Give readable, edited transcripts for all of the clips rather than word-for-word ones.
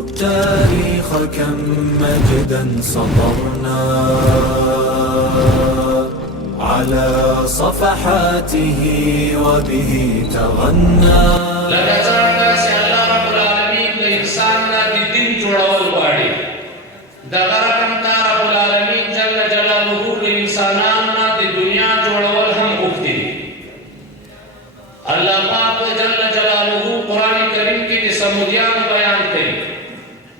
التاريخ كم مجدا سطرنا على صفحاته وبه تغنى. لکه څنګه چې الله رب العالمین د انسان نه د دین جوړول غواړي، دغه رقم ته رب العالمین جل جلاله د انسانانو نه د دنیا جوړول هم غوښتي دي. الله پاک جل جلاله قرآن کریم کې د سمودیانو بیان کوي،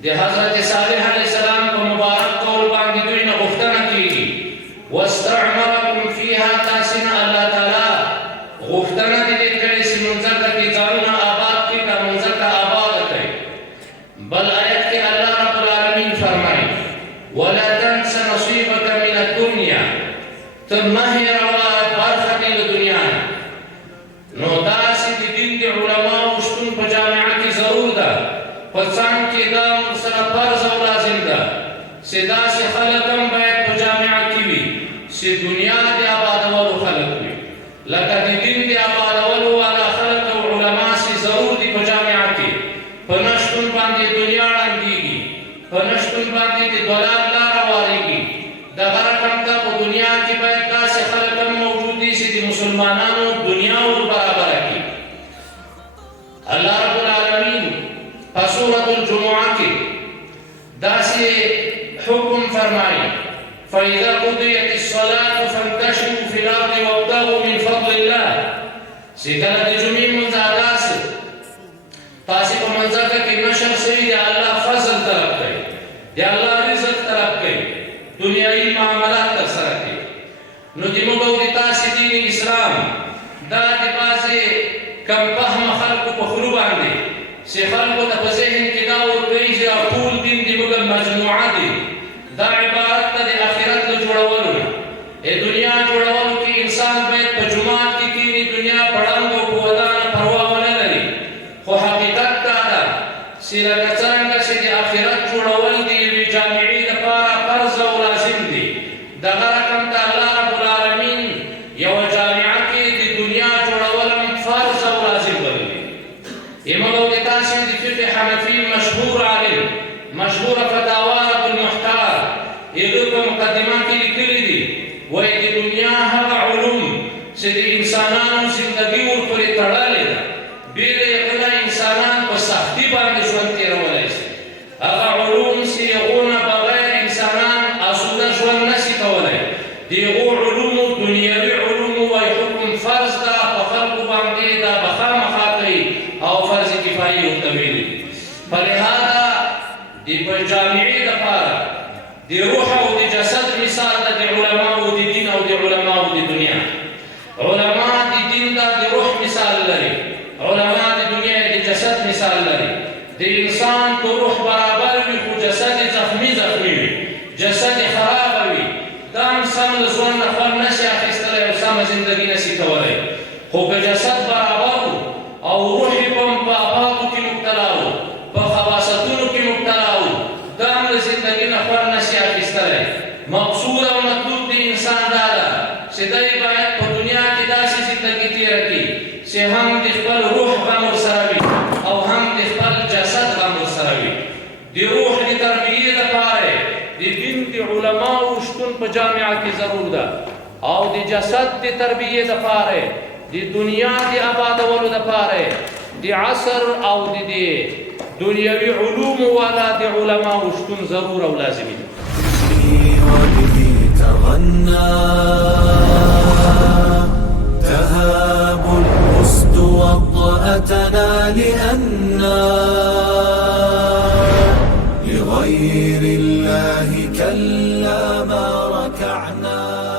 د حضرت صالح علیه السلام په مبارک قول باندې دوی نه غوښتنه کېږي واستعمرکم فیها، تاسې نه الله تعالی غوښتنه دې کړې چې مځکه کې ځانونه آباد کړي، دا مځکه آباد کړي. بل آیت کې الله رب العالمین فرمایي ولا تنس نصیبک من الدنیا، ته مه هېروه برخه دې د دنیا نه. نو داسې د دین د علماو شتون په جامعه کې ضرور ده، په څنګ کې دا ورسره فرض او لازم ده چې داسې خلک هم باید په جامعه کې وي چې دنیا د آبادولو خلک وي، لکه د دین د آبادولو والا خلک او علما چې ضرور دي په جامعه کې. په نشتون باندې دنیا ړنګېږي، په نشتون باندې د ضلال لاره وارېږي. دغه رقم ته په دنیا کې باید داسې خلک هم موجود دي چې د مسلمانانو دنیا ور برابره کړي. الله رب العالمین په سورة الجمعه کې داسې حکم فرمایي فإذا قضيت الصلاة فانتشروا في الأرض وابتغوا من فضل الله، چې کله د جمعې لمونځ ادا سي تاسې په منځکه کې نشر شوي د الله فضل طلب کوئ، د الله رزق طلب کوئ، دنیایي معاملات ترسره کوئ. نو د موږ او د تاسې دین اسلام دا د بعضې کم فهمه خلکو په خولو باندې چې خلکو ته په ذهن کې دا ورکوي چې ټول دین د موږ مجموعه دی، دا عبارت ده د آخرت د جوړولو نه. د دنیا جوړولو کې انسان باید په جومات کې کښېني، دنیا په ړنګ او په ودانه پروا ونه لري، خو حقیقت دا ده چې لکه څرنګه چې د آخرت جوړول د یوې جامعې دپاره فرض او لازم دي، دغه رقم ته الله رب العالمین یوه جامعه کې د دنیا جوړول هم فرض او لازم بللي. زموږ او د تاسې د فقه حنفي مشهور عالم، مشهوره فتاوا رب المحتار، هغه په مقدمه کې لیکلي دي وایي د دنیا هغه علوم چې د انسانانو زندګي ورپورې تړلې ده، بې له هغه نه انسانان په سختي باندې ژوند تېرولی شي. هغه علوم چې هغو نه بغیر انسانان اسوده ژوند نشي کولی، د هغو علومو دنیوي علومو وایي حکم فرض ده په خلکو باندې، دا به خامخا کوي او فرض کفایي ورته ویلي دي. په لهذا د په جامعې دپاره د روح او د جسد مثال ده د علماو د دین او د علماو د دنیا. علما د دین ده د روح مثال لري، علما د دنیا د جسد مثال لري. د انسان د روح برابر وي خو جسد زخمي وي، جسد خرابه وي، دا هم سم له ژوند نه خوند نشي اخیستلی او سمه زندګي نشي کولی. خو که جسد برابر و او روح یې په آفاتو کې مبتلا و، په خباثتونو کې مبتلا و، دا هم له زندګي نه خوند نشي اخیستلی. مقصود او مطلوب د انسان دا ده چې دی باید په دنیا کې داسې زندګي تېره کړي چې هم د خپل روح غم ورسره وي او هم د خپل جسد غم ورسره وي. د روح د تربیې دپاره د دین د علماو شتون په جامعه کې ضرور ده، او د جسد د تربیې دپاره د دنیا د آبادولو دپاره د عصر او د دنیوي علومو والا د علماو شتون ضرور او لازمي ده. وبه تغنى تهاب الأسد وطأتنا لأننا لغير الله كلا ما ركعنا.